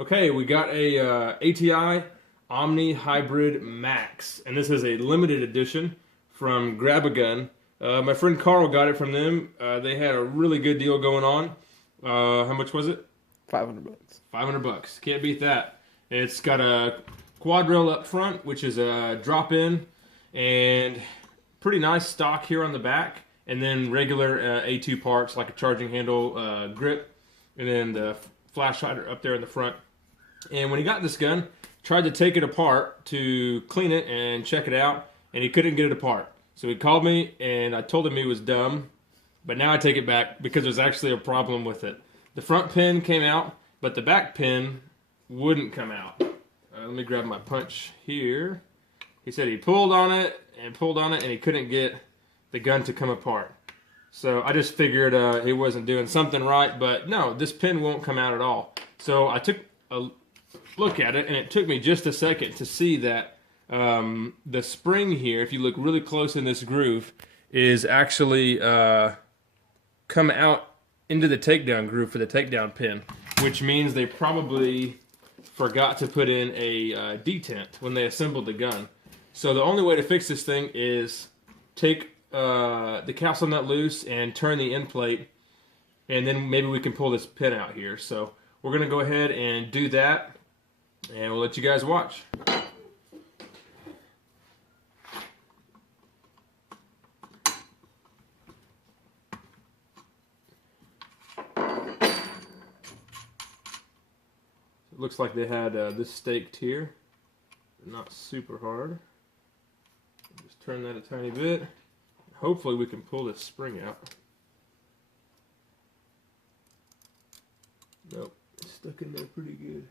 Okay, we got a ATI Omni Hybrid Maxx, and this is a limited edition from Grab a Gun. My friend Carl got it from them. They had a really good deal going on. How much was it? $500. $500. Can't beat that. It's got a quad rail up front, which is a drop-in, and pretty nice stock here on the back, and then regular A2 parts like a charging handle, grip, and then the flash hider up there in the front. And when he got this gun, tried to take it apart to clean it and check it out, and he couldn't get it apart. So he called me, and I told him he was dumb, but now I take it back because there's actually a problem with it. The front pin came out, but the back pin wouldn't come out. Let me grab my punch here. He said he pulled on it, and he couldn't get the gun to come apart. So I just figured he wasn't doing something right, but no, this pin won't come out at all. So I took a look at it, and it took me just a second to see that the spring here, if you look really close in this groove, is actually come out into the takedown groove for the takedown pin, which means they probably forgot to put in a detent when they assembled the gun. So the only way to fix this thing is take the capsule nut loose and turn the end plate, and then maybe we can pull this pin out here. So we're going to go ahead and do that, and we'll let you guys watch. It looks like they had this staked here, not super hard. Just turn that a tiny bit. Hopefully we can pull this spring out. Nope, it's stuck in there pretty good.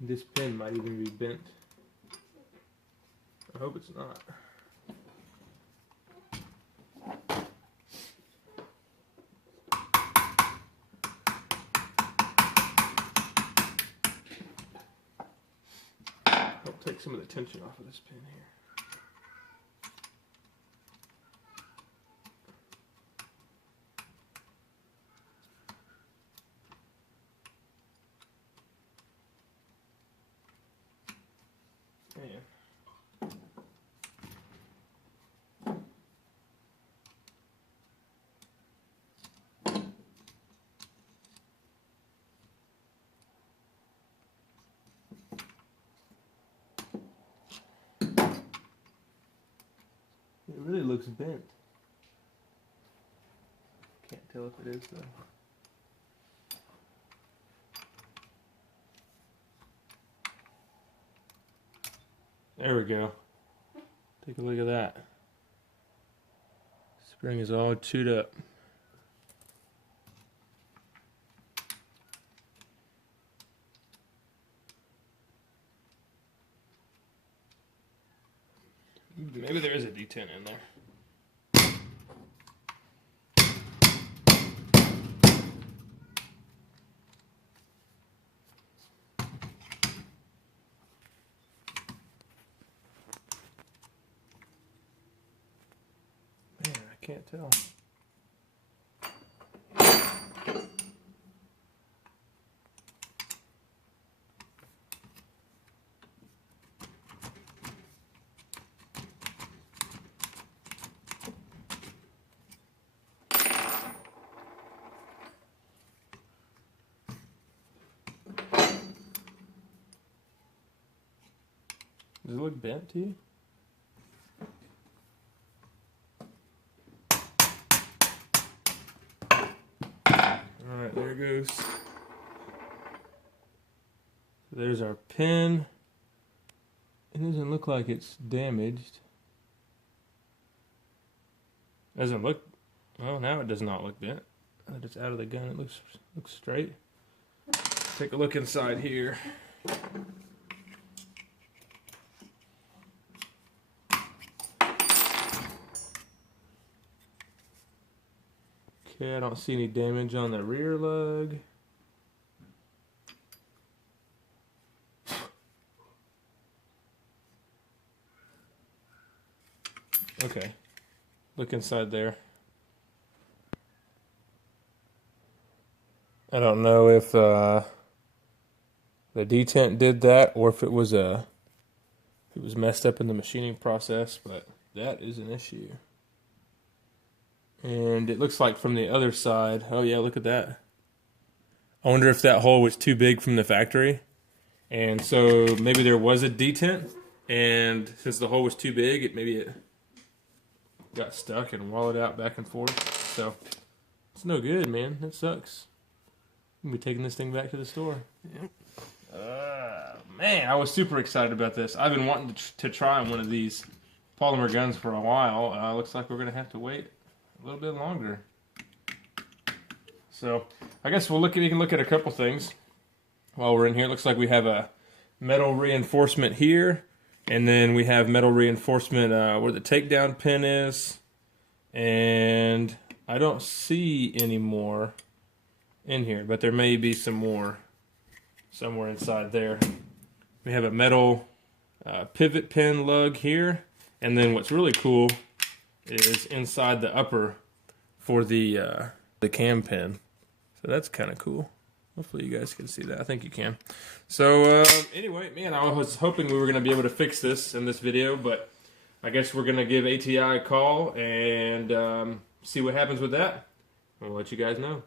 This pin might even be bent. I hope it's not. I'll take some of the tension off of this pin here. It really looks bent. Can't tell if it is though. There we go. Take a look at that. Spring is all chewed up. Maybe there is a detent in there. Man, I can't tell. Does it look bent to you? Alright, there it goes. So there's our pin. It doesn't look like it's damaged. Doesn't look, well, now it does not look bent. That it's out of the gun, it looks straight. Take a look inside here. Okay, I don't see any damage on the rear lug. Okay, look inside there. I don't know if the detent did that, or if it was messed up in the machining process, but that is an issue. And it looks like from the other side, oh yeah, look at that. I wonder if that hole was too big from the factory, and so maybe there was a detent, and since the hole was too big, maybe it got stuck and wallowed out back and forth. So it's no good, man. That sucks. I'm gonna be taking this thing back to the store. Yep. Man, I was super excited about this. I've been wanting to try one of these polymer guns for a while. Looks like we're gonna have to wait a little bit longer. So I guess we can look at a couple things while we're in here. Looks like we have a metal reinforcement here, and then we have metal reinforcement where the takedown pin is, and I don't see any more in here, but there may be some more somewhere inside there. We have a metal pivot pin lug here, and then what's really cool is inside the upper for the cam pin. So that's kind of cool. Hopefully you guys can see that. I think you can. So anyway, man, I was hoping we were going to be able to fix this in this video, but I guess we're going to give ATI a call and see what happens with that. I'll let you guys know.